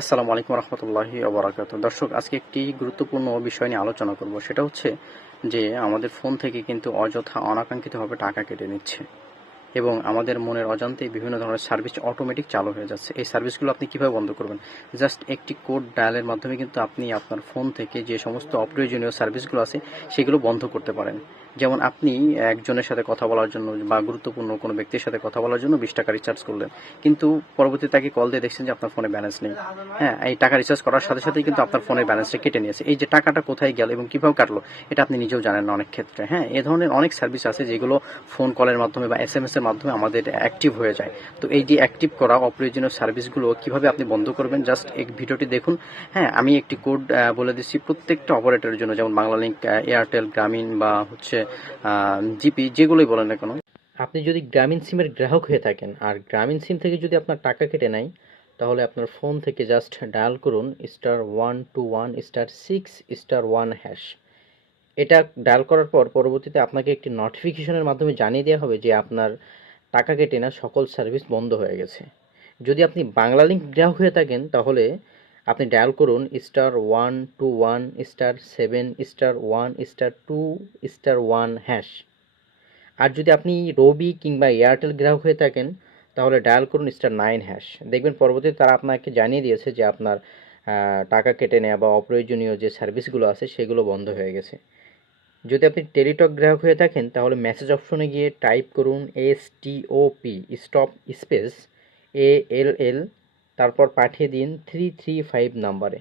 আসসালামু আলাইকুম রহমতুল্লাহি ওবরাকাতুহ। দর্শক, আজকে একটি গুরুত্বপূর্ণ বিষয় নিয়ে আলোচনা করব। সেটা হচ্ছে যে আমাদের ফোন থেকে কিন্তু অযথা অনাকাঙ্ক্ষিতভাবে টাকা কেটে নিচ্ছে এবং আমাদের মনের অজান্তেই বিভিন্ন ধরনের সার্ভিস অটোমেটিক চালু হয়ে যাচ্ছে। এই সার্ভিসগুলো আপনি কীভাবে বন্ধ করবেন? জাস্ট একটি কোড ডায়ালের মাধ্যমে কিন্তু আপনি আপনার ফোন থেকে যে সমস্ত অপ্রয়োজনীয় সার্ভিসগুলো আছে সেগুলো বন্ধ করতে পারেন। যেমন আপনি একজনের সাথে কথা বলার জন্য বা গুরুত্বপূর্ণ কোনো ব্যক্তির সাথে কথা বলার জন্য 20 টাকা রিচার্জ করলেন, কিন্তু পরবর্তীতে তাকে কল দিয়ে দেখছেন যে আপনার ফোনে ব্যালেন্স নেই। হ্যাঁ, এই টাকা রিচার্জ করার সাথে সাথেই কিন্তু আপনার ফোনের ব্যালেন্সটা কেটে নিয়েছে। এই যে টাকাটা কোথায় গেল এবং কীভাবে কাটলো এটা আপনি নিজেও জানেন না অনেক ক্ষেত্রে। হ্যাঁ, এ ধরনের অনেক সার্ভিস আছে যেগুলো ফোন কলের মাধ্যমে বা SMS এর মাধ্যমে আমাদের অ্যাক্টিভ হয়ে যায়। তো এই যে অ্যাক্টিভ করা অপ্রয়োজনীয় সার্ভিসগুলো কিভাবে আপনি বন্ধ করবেন, জাস্ট এই ভিডিওটি দেখুন। হ্যাঁ, আমি একটি কোড বলে দিচ্ছি প্রত্যেকটা অপারেটরের জন্য, যেমন বাংলালিংক, এয়ারটেল, গ্রামীণ বা হচ্ছে জিপি, যেগুলোই বলেন না কেন। আপনি যদি গ্রামীণ সিমের গ্রাহক হয়ে থাকেন আর গ্রামীণ সিম থেকে যদি আপনার টাকা কেটে নেয়, তাহলে আপনার ফোন থেকে জাস্ট ডায়াল করুন *121*6*1#। এটা ডায়াল করার পর পরবর্তীতে আপনাকে একটি নোটিফিকেশনের মাধ্যমে জানিয়ে দেওয়া হবে যে আপনার টাকা কেটে না সকল সার্ভিস বন্ধ হয়ে গেছে। যদি আপনি বাংলালিংক গ্রাহক হয়ে থাকেন তাহলে আপনি ডায়াল করুন *121*7*1*2*1#। আর যদি আপনি রবি কিংবা এয়ারটেল গ্রাহক হয়ে থাকেন তাহলে ডায়াল করুন *9#। দেখবেন পরবর্তীতে তারা আপনাকে জানিয়ে দিয়েছে যে আপনার টাকা কেটে নেওয়া বা অপ্রয়োজনীয় যে সার্ভিসগুলো আছে সেগুলো বন্ধ হয়ে গেছে। যদি আপনি টেলিটক গ্রাহক হয়ে থাকেন তাহলে মেসেজ অপশনে গিয়ে টাইপ করুন STOP স্টপ স্পেস ALL, তারপর পাঠিয়ে দিন 335 নাম্বারে।